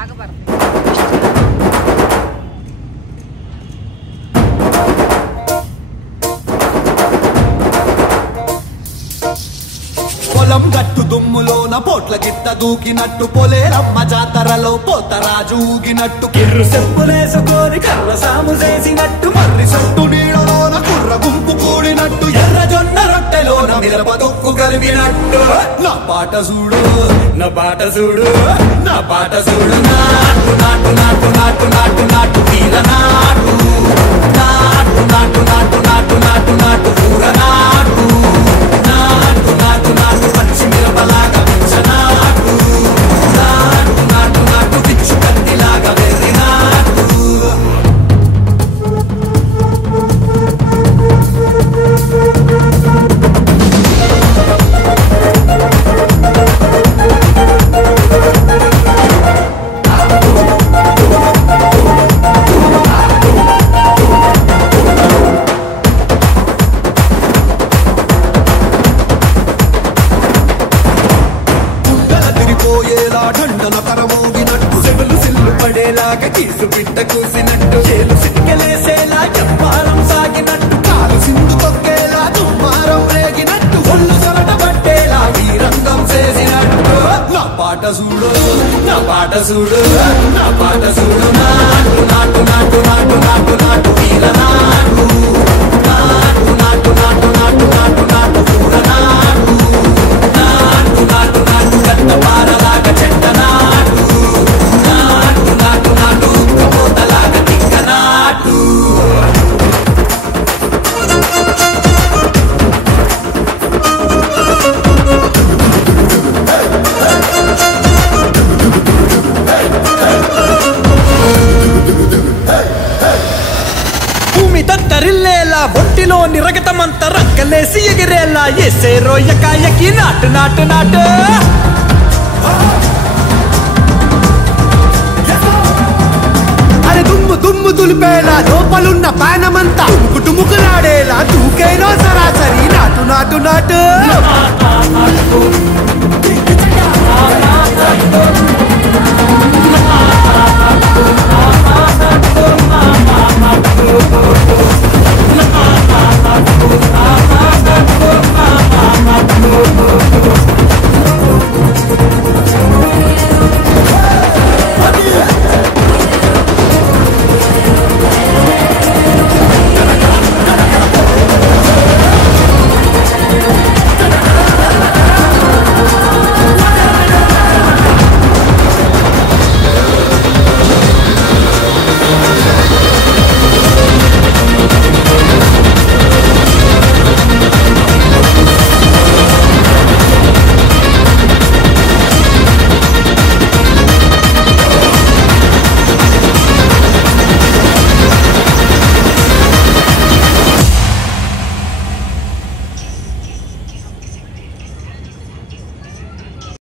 బాగా పడతాయి. పొలం గట్టు దుమ్ములోన పోట్ల గిట్ట దూకినట్టు పొలేరమ్మ జాతరలో పోతరాజు ఊగినట్టు కిర్రు చెప్పులేసుకొని కర్ర సాము చేసినట్టు మర్రి సొట్టు నీడలోన కుర్ర గుంపు కూడినట్టు ఎర్ర జొన్న రొట్టెలోన మిరప తొక్కు కలిపినట్టు నా పాట చూడు నా పాట చూడు నా పాట చూడు నాటు నాటు నాటు నాటు నాటు నాటు వీర నాటు నాటు నాటు నాటు నాటు నాటు నాటు పూర నాటు నాటు నాటు నాటు పచ్చి మిరపలాగా పెంచనాటు నాటు నాటు నాటు పిచ్చు కత్తిలాగా వెర్రి నాటు ఢండన కరమోగినట్టు సెవలు సిల్లు పడేలాగా కీసు పిట్ట కూసినట్టు చేలు సిక్కలేసేలా చెప్పారం సాగినట్టు కాలు సింధు తొక్కేలా దుమ్మారం రేగినట్టు ఒళ్ళు సొరట పట్టేలా వీరంగం చేసినట్టు నా పాట చూడు నా పాట చూడు నా పాట చూడు నాటు నాటు నాటు నాటు నాటు నాటు వీర నాటు నాటు నాటు నాటు నాటు నాటు నాటు పూర నాటు నాటు నాటు నాటు గంట పారలాగా చెట్ట నాటు నాటు నాటు నాటు కబోతలాగా తిక్క నాటు భూమి దత్తరిల్లేలా ఒంటిలోని రగతమంతా రక్కలేసి ఎగిరేలా ఎసే రోయకాయకి నాటు నాటు నాటు అరే దుమ్ము దుమ్ము దులిపేలా లోపలున్న పానమంతా టుముకులాడేలా తూకేనో సరాసరి నాటు నాటు నాటు